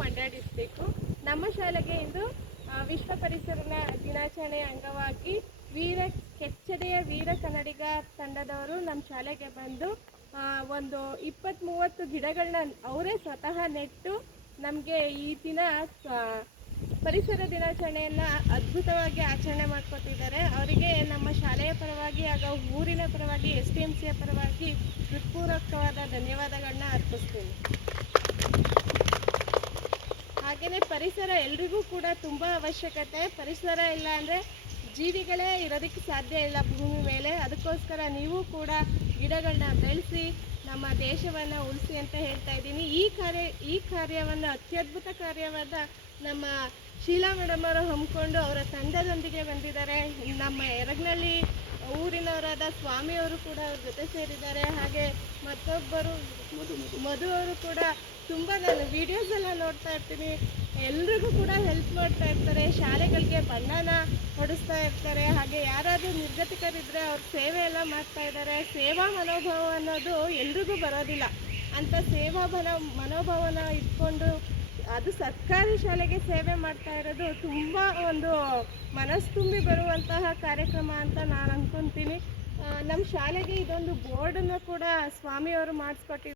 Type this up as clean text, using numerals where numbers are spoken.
Mandya district. ನಮ್ಮ ಶಾಲೆಗೆ ಇಂದು ವಿಶ್ವ ಪರಿಸರ ದಿನಾಚರಣೆ ಅಂಗವಾಗಿ ಕೆಚ್ಚೆದೆಯ ವೀರ ಕನ್ನಡಿಗ ತಂಡದವರು ನಮ್ಮ ಶಾಲೆಗೆ ಬಂದು ಒಂದು 20-30 ಗಿಡಗಳನ್ನ ಅವರೇ ಸ್ವತಃ ನೆಟ್ಟು ನಮಗೆ ಈ ದಿನ ಪರಿಸರ ದಿನಾಚರಣೆಯನ್ನು ಅದ್ಭುತವಾಗಿ ಆಚರಣೆ ಮಾಡ್ಕೊತಿದ್ದಾರೆ. ಅವರಿಗೆ ನಮ್ಮ ಶಾಲೆಯ ಪರವಾಗಿ ಹಾಗೂ ಊರಿನ ಪರವಾಗಿ STMCಯ ಪರವಾಗಿ ಹೃತ್ಪೂರ್ವಕವಾದ ಧನ್ಯವಾದಗಳನ್ನ ಅರ್ಪಿಸ್ತೀನಿ. ಹಾಗೆಯೇ ಪರಿಸರ ಎಲ್ರಿಗೂ ಕೂಡ ತುಂಬ ಅವಶ್ಯಕತೆ. ಪರಿಸರ ಇಲ್ಲ ಅಂದರೆ ಜೀವಿಗಳೇ ಇರೋದಕ್ಕೆ ಸಾಧ್ಯ ಇಲ್ಲ ಭೂಮಿ ಮೇಲೆ. ಅದಕ್ಕೋಸ್ಕರ ನೀವು ಕೂಡ ಗಿಡಗಳನ್ನ ಬೆಳೆಸಿ ನಮ್ಮ ದೇಶವನ್ನು ಉಳಿಸಿ ಅಂತ ಹೇಳ್ತಾ ಇದ್ದೀನಿ. ಈ ಕಾರ್ಯವನ್ನು ಅತ್ಯದ್ಭುತ ಕಾರ್ಯವಾದ ನಮ್ಮ ಶೀಲಾ ಮೇಡಮ್ ಅವರು ಹಮ್ಮಿಕೊಂಡು ಅವರ ತಂಡದೊಂದಿಗೆ ಬಂದಿದ್ದಾರೆ. ನಮ್ಮ ಯರಗನಹಳ್ಳಿ ಊರಿನವರಾದ ಸ್ವಾಮಿಯವರು ಕೂಡ ಅವ್ರ ಜೊತೆ ಸೇರಿದ್ದಾರೆ. ಹಾಗೆ ಮತ್ತೊಬ್ಬರು ಮಧು ಅವರು ಕೂಡ ತುಂಬ ನಾನು ವೀಡಿಯೋಸ್ ಎಲ್ಲ ನೋಡ್ತಾ ಇರ್ತೀನಿ. ಎಲ್ರಿಗೂ ಕೂಡ ಹೆಲ್ಪ್ ಮಾಡ್ತಾ ಇರ್ತಾರೆ. ಶಾಲೆಗಳಿಗೆ ಬಣ್ಣನ ಹೊಡಿಸ್ತಾ ಇರ್ತಾರೆ. ಹಾಗೆ ಯಾರಾದರೂ ನಿರ್ಗತಿಕರಿದ್ದರೆ ಅವ್ರ ಸೇವೆ ಎಲ್ಲ ಮಾಡ್ತಾ ಇದ್ದಾರೆ. ಸೇವಾ ಮನೋಭಾವ ಅನ್ನೋದು ಎಲ್ರಿಗೂ ಬರೋದಿಲ್ಲ. ಅಂಥ ಸೇವಾ ಮನೋಭಾವನ ಇಟ್ಕೊಂಡು ಅದು ಸರ್ಕಾರಿ ಶಾಲೆಗೆ ಸೇವೆ ಮಾಡ್ತಾ ಇರೋದು ತುಂಬ ಒಂದು ಮನಸ್ಸು ತುಂಬಿ ಬರುವಂತಹ ಕಾರ್ಯಕ್ರಮ ಅಂತ ನಾನು ಅಂದ್ಕೊತೀನಿ. ನಮ್ಮ ಶಾಲೆಗೆ ಇದೊಂದು ಬೋರ್ಡನ್ನು ಕೂಡ ಸ್ವಾಮಿಯವರು ಮಾಡಿಸ್ಕೊಟ್ಟಿದ್ದಾರೆ.